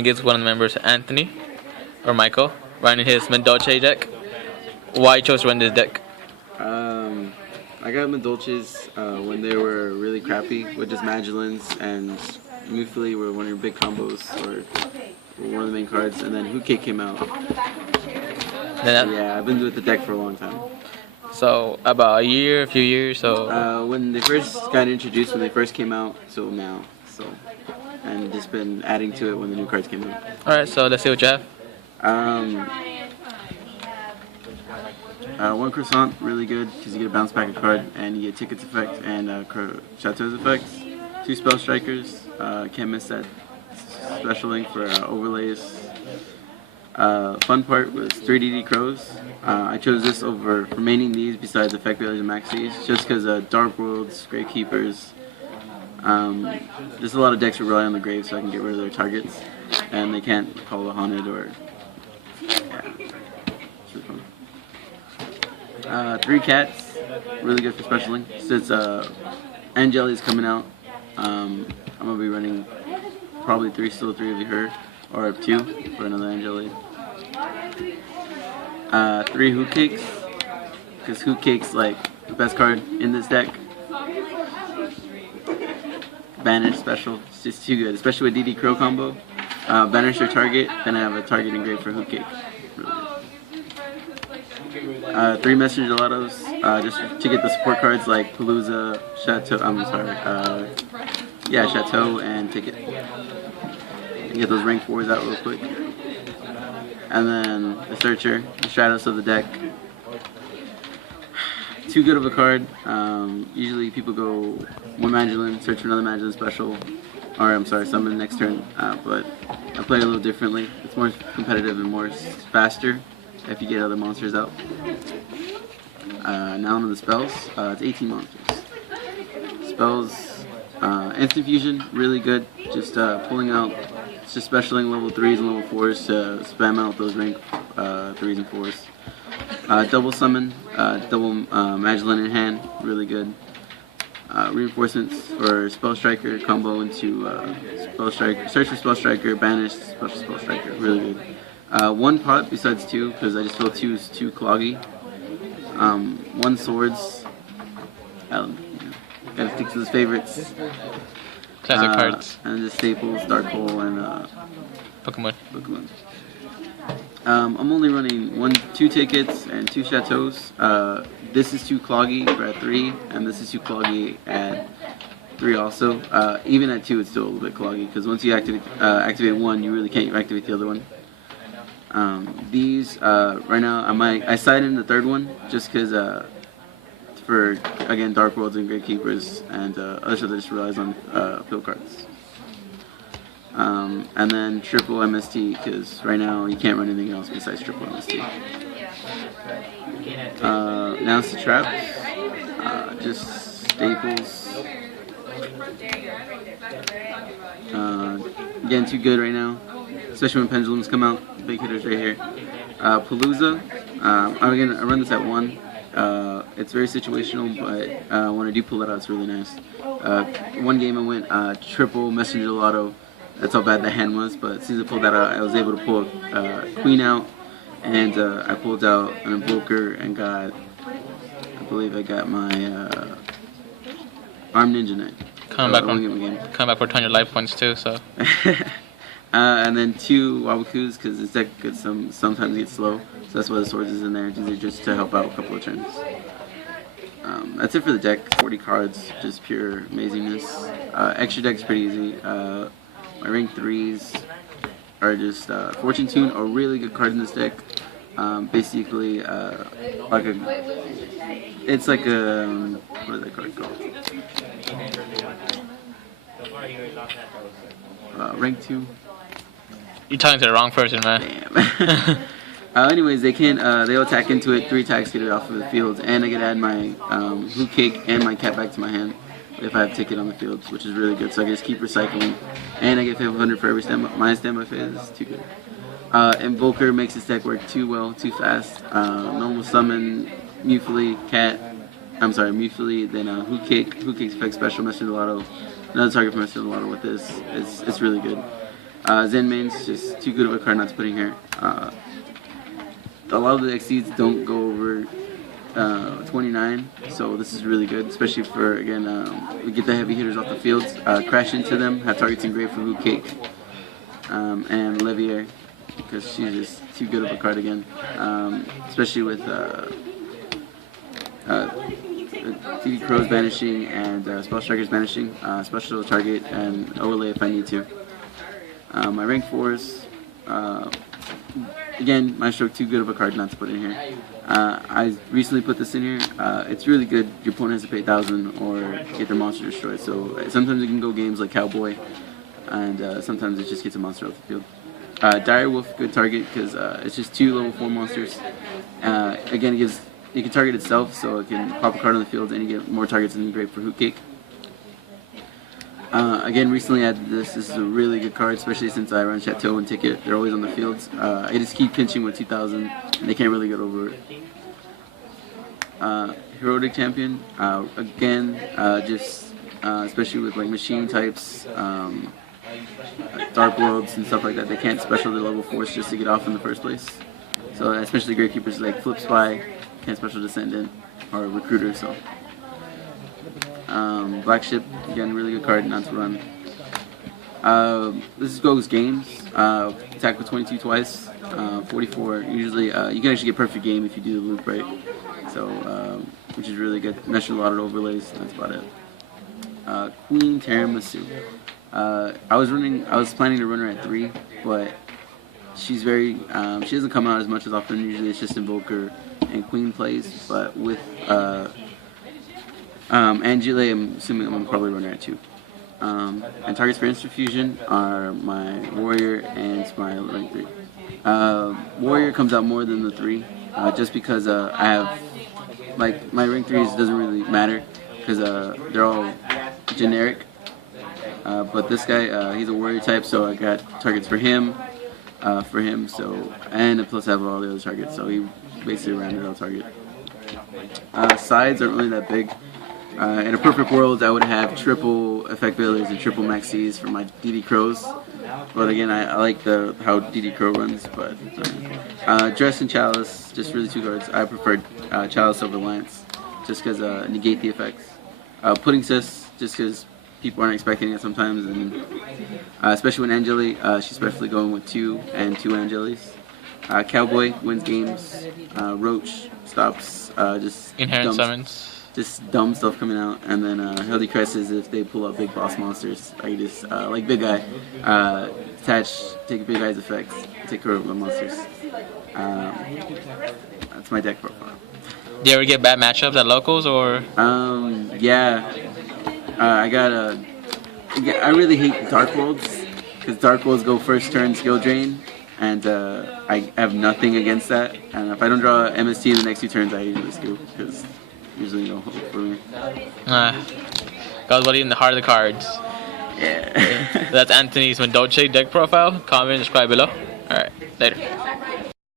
against one of the members, Anthony or Michael, running his Madolche deck. Why you chose to run this deck? I got Madolches when they were really crappy with just Magellans and Muefli were one of your big combos or one of the main cards, and then Hookay came out. Yeah, I've been with the deck for a long time. So about a few years. So when they first got introduced, when they first came out, till now. So, and just been adding to it when the new cards came out. All right, so let's see what you have. One croissant, really good because you get a bounce back a card and you get tickets effect and chateau's effects. 2 spell strikers, can't miss that special link for overlays. Fun part was 3DD crows. I chose this over remaining these besides effect failures and maxis just because Dark Worlds, Grave Keepers. There's a lot of decks that rely on the grave so I can get rid of their targets and they can't call a haunted or. Yeah. 3 cats, really good for specialing. Since Angeli's coming out, I'm gonna be running probably 3 of her, or 2 for another Angeli. 3 Hoot Cakes, because Hoot Cakes like the best card in this deck. Banish special, it's just too good, especially with DD Crow combo. Banish your target, then I have a target engraved for Hoot Cake. Really good. 3 Messenger Gelatos, just to get the support cards like Palooza, Chateau, Chateau and Ticket. And get those rank 4s out real quick. And then the Searcher, the Stratos of the deck. Too good of a card. Usually people go 1 Magellin, search for another Magellin special, or I'm sorry, summon next turn, but I play it a little differently. It's more competitive and more faster if you get other monsters out. Now on the spells, it's 18 monsters. Spells, Instant Fusion, really good. Just pulling out, just specialing level 3s and level 4s to spam out those rank 3s and 4s. Double Summon, double Magellin in hand, really good. Reinforcements for Spell Striker, combo into Spell Striker, search for Spell Striker, banish special Spell Striker, really good. 1 pot besides 2 because I just feel 2 is too cloggy. 1 swords. Gotta stick to his favorites. Classic cards. And the staples, Dark Hole and Pokemon. I'm only running 2 tickets and 2 chateaus. This is too cloggy for at 3, and this is too cloggy at 3 also. Even at 2, it's still a little bit cloggy because once you activate 1, you really can't activate the other one. These right now I side in the 3rd one just because for again Dark Worlds and Grave Keepers and other stuff that just relies on field cards. And then triple MST because right now you can't run anything else besides triple MST. Now it's the traps, just staples. Again, too good right now, especially when pendulums come out. Big hitters right here. Palooza. I run this at 1. It's very situational, but when I do pull it out, it's really nice. One game I went triple Messenger Gelato. That's how bad the hand was, but since I pulled that out, I was able to pull Queen out, and I pulled out an Invoker and got, I believe I got my Armed Ninja Knight. Come back for 200 life points too, so. And then 2 Wabakus because this deck sometimes gets slow, so that's why the swords is in there. These are just to help out a couple of turns. That's it for the deck. 40 cards, just pure amazingness. Extra deck's pretty easy. My rank 3s are just Fortune Tune, a really good card in this deck. Basically, it's like a, what is that card called? Rank 2. You're talking to the wrong person, man. Damn. Anyways, they'll attack into it, 3 attacks, get it off of the field, and I get to add my Hoot Cake and my cat back to my hand if I have Ticket on the field, which is really good. So I can just keep recycling, and I get 500 for every my standby phase. It's too good. Invoker makes this deck work too well, too fast. Normal summon, Muefli, Muefli, then Hoot Cake. Hoot Cake's effect special, Messenger Gelato. Another target for Messenger Gelato with this. It's really good. Zen Main's just too good of a card not to put in here. A lot of the exceeds don't go over 29, so this is really good, especially for, again, we get the heavy hitters off the fields, crash into them, have targets in great for Hoop Cake, and Levier, because she's just too good of a card again, especially with TD Crow's banishing and Spell Striker's banishing, special target and overlay if I need to. My rank 4s, again, Maestro, too good of a card not to put in here. I recently put this in here. It's really good. Your opponent has to pay 1,000 or get their monster destroyed. So sometimes it can go games like Cowboy, and sometimes it just gets a monster off the field. Dire Wolf, good target because it's just 2 level 4 monsters. Again, it can target itself, so it can pop a card on the field and you get more targets than great for Hoot Cake. Again, recently added this. This is a really good card, especially since I run Chateau and Ticket. They're always on the fields. I just keep pinching with 2,000, and they can't really get over it. Heroic Champion, again, especially with like machine types, Dark Worlds and stuff like that, they can't special their level 4s just to get off in the first place. So especially Gravekeepers like Flip Spy can't special Descendant or Recruiter. So. Black Ship, again, really good card not to run. This goes games. Attack with 22 twice, 44. Usually, you can actually get perfect game if you do the loop right. So, which is really good. Mesh a lot of overlays. That's about it. Queen Tiramisu. I was planning to run her at 3, but she's very. She doesn't come out as much as often. Usually, it's just Invoker and Queen plays, but with Angela, I'm assuming I'm going to probably run her at 2. And targets for Instant Fusion are my Warrior and my rank 3. Warrior comes out more than the 3, just because I have, like, my rank 3s doesn't really matter, because they're all generic. But this guy, he's a Warrior type, so I got targets for him, so, and plus I have all the other targets, so he basically rounded out target. Sides aren't really that big. In a perfect world, I would have triple effect failures and triple maxis for my DD Crows. But again, I like how DD Crow runs. But Dress and Chalice, just really 2 cards. I prefer Chalice over Lance, just because negate the effects. Pudding Sis, just because people aren't expecting it sometimes, and especially when Angeli, she's especially going with 2 and 2 Angelis. Cowboy wins games. Roach stops just Inherent summons. Just dumb stuff coming out, and then Healthy Crest is if they pull up big boss monsters. I just like Big Guy, take Big Guy's effects, take care of the monsters. That's my deck profile. Do you ever get bad matchups at locals or? Yeah, I really hate Dark Worlds because Dark Worlds go first turn skill drain, and I have nothing against that. And if I don't draw MST in the next 2 turns, I usually skill because. Usually no hope for me. Guys, what are you in the heart of the cards? Yeah. That's Anthony's Madolche deck profile. Comment and subscribe below. Alright, later.